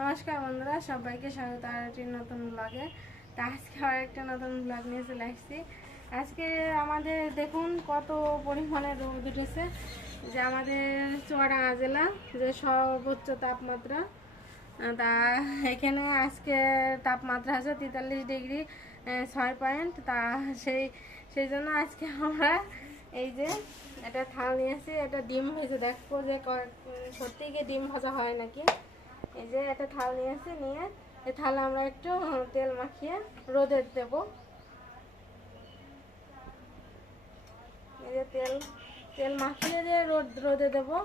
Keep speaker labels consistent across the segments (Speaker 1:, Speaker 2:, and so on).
Speaker 1: নমস্কার বন্ধুরা, সবাইকে স্বাগত আর একটি নতুন ব্লগে তা আজকে আর একটা নতুন ব্লগ নিয়ে চলে আসছি। আজকে আমাদের দেখুন কত পরিমাণে রোদ উঠেছে যে আমাদের চুয়াডাঙ্গা জেলা যে সর্বোচ্চ তাপমাত্রা। তা এখানে আজকে তাপমাত্রা আছে তেতাল্লিশ ডিগ্রি ছয় পয়েন্ট। তা সেই সেই জন্য আজকে আমরা এই যে এটা থাল নিয়েছি এটা ডিম ভেজে দেখব যে সত্যি কি ডিম ভাজা হয় নাকি? এই যে একটা থাল নিয়ে নিয়েছি নিয়ে এই থালে আমরা একটু তেল মাখিয়ে রোদে দেব। এই যে তেল তেল মাখিয়ে দিয়ে রোদ, রোদে দেবো।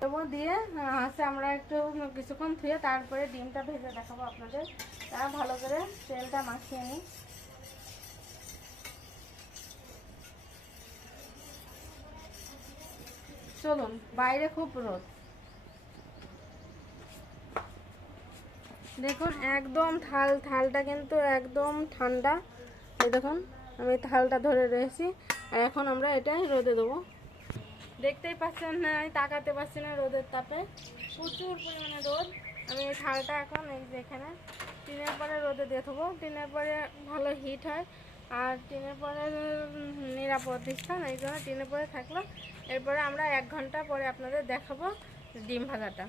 Speaker 1: দেবো দিয়ে হাসে আমরা একটু কিছুক্ষণ ধুয়ে তারপরে ডিমটা ভেজে দেখাবো আপনাদের। তা ভালো করে তেলটা মাখিয়ে নিই। চলুন, বাইরে খুব রোদ। দেখুন, একদম থাল, থালটা কিন্তু একদম ঠান্ডা। এই দেখুন, আমি থালটা ধরে রয়েছি আর এখন আমরা এটা রোদে দেবো। দেখতেই পাচ্ছেন না, আমি তাকাতে পারছি না রোদের তাপে। প্রচুর পরিমাণে রোদ। আমি এই থালটা এখন এই যে এখানে টিনের পরে রোদে দিয়ে দেবো টিনের পরে ভালো হিট হয়। আর টিনের পরে নিরাপদ স্থান। এই জন্য টিনের পরে থাকল। এরপরে আমরা এক ঘণ্টা পরে আপনাদের দেখাবো ডিম ভাজাটা।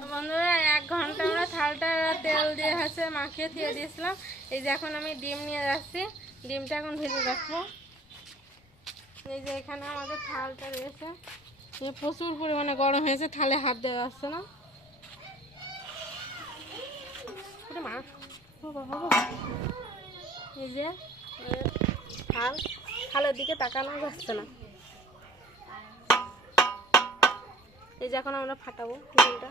Speaker 1: বন্ধুরা, এক ঘণ্টা আমরা থালটা তেল দিয়ে হচ্ছে মাখিয়ে দিয়ে দিয়েছিলাম। এই যে এখন আমি ডিম নিয়ে যাচ্ছি। ডিমটা এখন ভেজে রাখব এই যে এখানে আমাদের থালটা রয়েছে। প্রচুর পরিমাণে গরম হয়েছে, থালে হাত দেওয়া যাচ্ছে না। এই যে থাল, থালের দিকে তাকানো যাচ্ছে না। এই যে এখন আমরা ফাটাবো ডিমটা।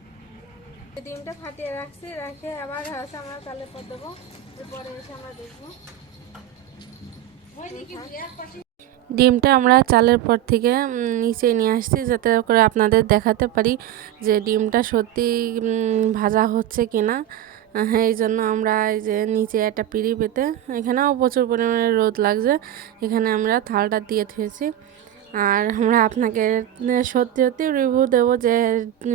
Speaker 1: ডিমটা ফাটিয়ে রাখছি রাখে আবার হচ্ছে আমরা তালে পর দেবো। পরে এসে আমরা দেখব। ডিমটা আমরা চালের পর থেকে নিচে নিয়ে আসছি যাতে করে আপনাদের দেখাতে পারি যে ডিমটা সত্যি ভাজা হচ্ছে কি না হ্যাঁ এই জন্য আমরা এই যে নিচে একটা পিড়ি পেতে এখানেও প্রচুর পরিমাণে রোদ লাগছে এখানে আমরা থালটা দিয়ে থুয়েছি। আর আমরা আপনাকে সত্যি সত্যি রিভিউ দেবো যে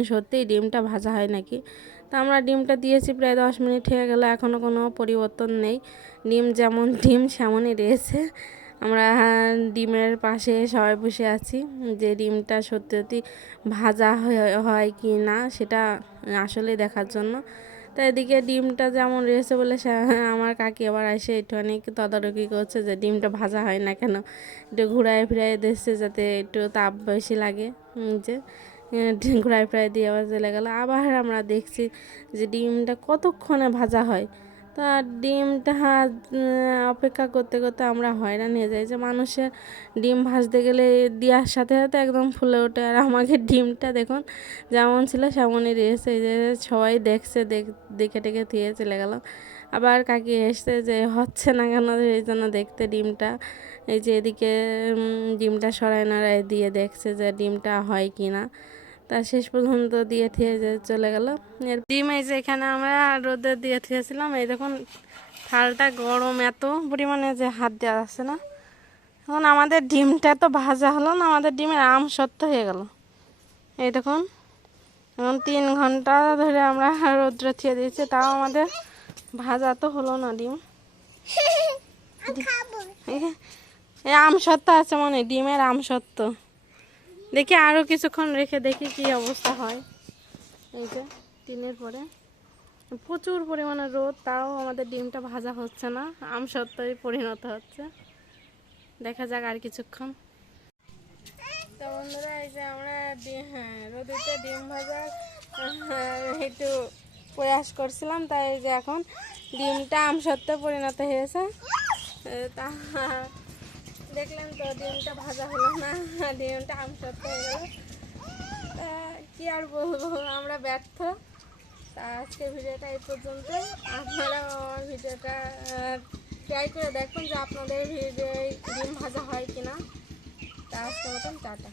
Speaker 1: সত্যিই ডিমটা ভাজা হয় নাকি। তো আমরা ডিমটা দিয়েছি প্রায় দশ মিনিট হয়ে গেলে, এখনও কোনো পরিবর্তন নেই। ডিম যেমন ডিম সেমনই রয়েছে। আমরা ডিমের পাশে সবাই বসে আছি যে ডিমটা সত্যি সত্যি ভাজা হয়- কি না, সেটা আসলে দেখার জন্য। তো এদিকে ডিমটা যেমন রয়েছে বলে আমার কাকি আবার আসে একটু অনেক তদারকি করছে যে ডিমটা ভাজা হয় না কেন। একটু ঘুরায় ফিরাই দিচ্ছে যাতে একটু তাপ বেশি লাগে। যে, ঘুরায় ফিরায় দিয়ে আবার চলে গেলো। আবার আমরা দেখছি যে ডিমটা কতক্ষণে ভাজা হয়। তা ডিমটা অপেক্ষা করতে করতে আমরা হয়রান হয়ে যাই যে মানুষের ডিম ভাজতে গেলে দেওয়ার সাথে সাথে একদম ফুলে ওঠে। আর আমাকে ডিমটা দেখুন যেমন ছিল সেমনই রয়েছে। এই যে সবাই দেখছে, দেখ- দেখে টেকে দিয়ে চলে গেল আবার কাকি এসছে যে হচ্ছে না কেন এই জন্য দেখতে ডিমটা। এই যে এদিকে ডিমটা সরাই নাড়াই দিয়ে দেখছে যে ডিমটা হয় কি না। তা শেষ পর্যন্ত দিয়ে থিয়ে চলে গেল। এর ডিম এই যে এখানে আমরা রোদে দিয়ে থিয়েছিলাম এই দেখুন থালটা গরম এত পরিমাণে যে হাত দেওয়া যাচ্ছে না। এখন আমাদের ডিমটা তো ভাজা হলো না আমাদের ডিমের আম সত্য হয়ে গেল। এই দেখুন এখন তিন ঘণ্টা ধরে আমরা রোদ্রে থিয়ে দিয়েছি তাও আমাদের ভাজা তো হলো না ডিম। এই- আম সত্য আছে মনে ডিমের আম সত্য। দেখি আরও কিছুক্ষণ রেখে দেখি কি অবস্থা হয়। এই যে দিনের পরে। প্রচুর পরিমাণে রোদ তাও আমাদের ডিমটা ভাজা হচ্ছে না আম সত্যই পরিণত হচ্ছে। দেখা যাক আর কিছুক্ষণ। তো বন্ধুরা এই যে আমরা হ্যাঁ রোদিতে ডিম ভাজা আহ, একটু প্রয়াস করছিলাম তাই যে এখন ডিমটা আম সত্ত্বে পরিণত হয়েছে। তা দেখলেন তো, ডিমটা ভাজা হলো না, ডিমটা আম সত্য হয়ে গেল। তা কি আর বলব, আমরা ব্যর্থ। তা আজকের ভিডিওটা এই পর্যন্ত। আপনারা আমার ভিডিওটা ট্রাই করে দেখুন যে আপনাদের ভিডিও ডিম ভাজা হয় কিনা। তা আজকে মতন, টাটা।